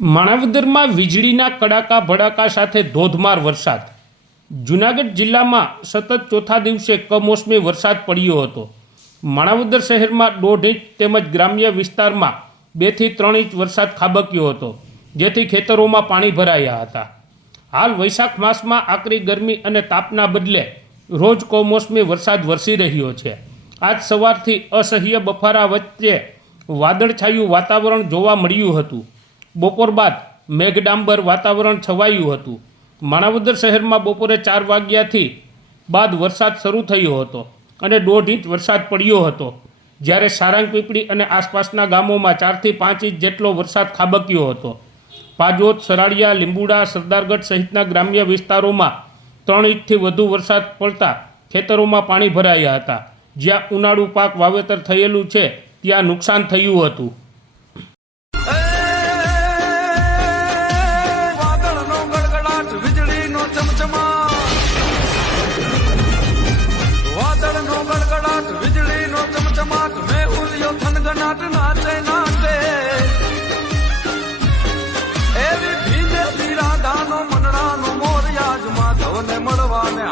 માણાવદરમાં વીજળીના કડાકા ભડાકા સાથે ધોધમાર વરસાદ. જૂનાગઢ જિલ્લામાં સતત ચોથા દિવસે કમોસમી વરસાદ પડ્યો હતો. માણાવદર શહેરમાં દોઢ ઇંચ તેમજ ગ્રામ્ય વિસ્તારમાં બેથી ત્રણ ઇંચ વરસાદ ખાબક્યો હતો, જેથી ખેતરોમાં પાણી ભરાયા હતા. હાલ વૈશાખ માસમાં આકરી ગરમી અને તાપના બદલે રોજ કમોસમી વરસાદ વરસી રહ્યો છે. આજ સવારથી અસહ્ય બફારા વચ્ચે વાદળછાયું વાતાવરણ જોવા મળ્યું હતું. બપોર બાદ મેઘડાંબર વાતાવરણ છવાયું હતું. માણાવદર શહેરમાં બપોરે ચાર વાગ્યાથી બાદ વરસાદ શરૂ થયો હતો અને દોઢ ઇંચ વરસાદ પડ્યો હતો. જ્યારે સારંગ પીપળી અને આસપાસના ગામોમાં ચારથી પાંચ ઇંચ જેટલો વરસાદ ખાબક્યો હતો. પાજોદ, સરાળિયા, લીંબુડા, સરદારગઢ સહિતના ગ્રામ્ય વિસ્તારોમાં ત્રણ ઇંચથી વધુ વરસાદ પડતા ખેતરોમાં પાણી ભરાયા હતા. જ્યાં ઉનાળુ પાક વાવેતર થયેલું છે, ત્યાં નુકસાન થયું હતું. નાટ નાચે નાચે એવી ભીને તીરાધાનો મનડાનો મોર્યાજ માધવને મળવાને